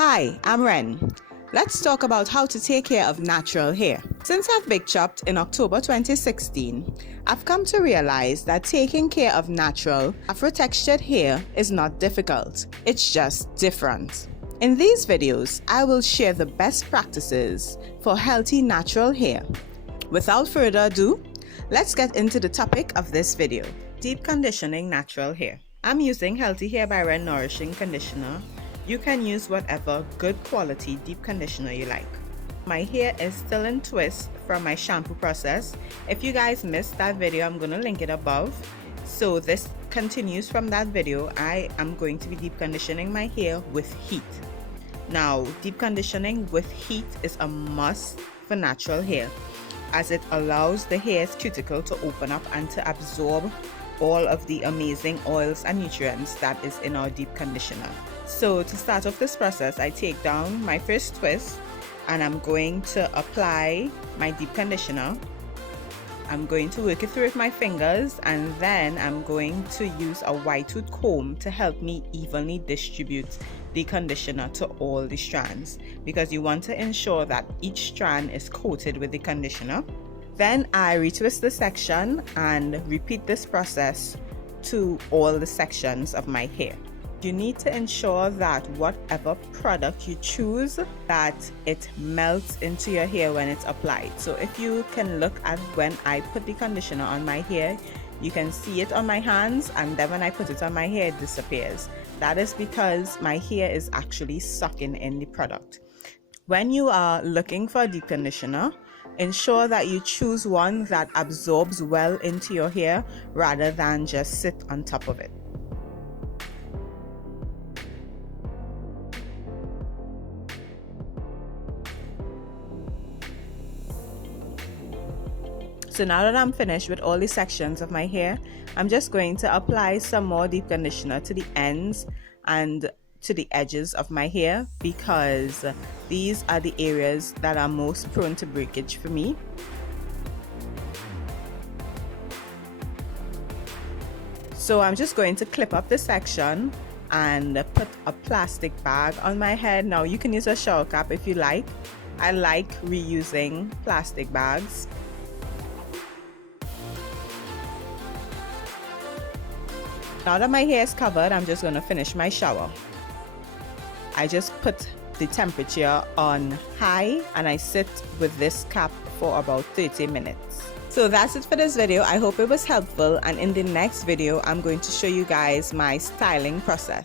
Hi, I'm Ren. Let's talk about how to take care of natural hair. Since I've big chopped in October 2016, I've come to realize that taking care of natural, Afro-textured hair is not difficult. It's just different. In these videos, I will share the best practices for healthy natural hair. Without further ado, let's get into the topic of this video. Deep conditioning natural hair. I'm using Healthy Hair by Ren Nourishing Conditioner. You can use whatever good quality deep conditioner you like. My hair is still in twist from my shampoo process. If you guys missed that video, I'm going to link it above. So this continues from that video. I am going to be deep conditioning my hair with heat. Now, deep conditioning with heat is a must for natural hair, as it allows the hair's cuticle to open up and to absorb all of the amazing oils and nutrients that is in our deep conditioner. So to start off this process, I take down my first twist and I'm going to apply my deep conditioner. I'm going to work it through with my fingers, and then I'm going to use a white tooth comb to help me evenly distribute the conditioner to all the strands, because you want to ensure that each strand is coated with the conditioner. Then I retwist the section and repeat this process to all the sections of my hair. You need to ensure that whatever product you choose, that it melts into your hair when it's applied. So if you can look at when I put the conditioner on my hair, you can see it on my hands, and then when I put it on my hair, it disappears. That is because my hair is actually sucking in the product. When you are looking for a deep conditioner, ensure that you choose one that absorbs well into your hair rather than just sit on top of it. So now that I'm finished with all the sections of my hair, I'm just going to apply some more deep conditioner to the ends and to the edges of my hair, because these are the areas that are most prone to breakage for me. So I'm just going to clip up the section and put a plastic bag on my head. Now you can use a shower cap if you like. I like reusing plastic bags. Now that my hair is covered, I'm just going to finish my shower. I just put the temperature on high and I sit with this cap for about 30 minutes. So that's it for this video. I hope it was helpful, and in the next video I'm going to show you guys my styling process.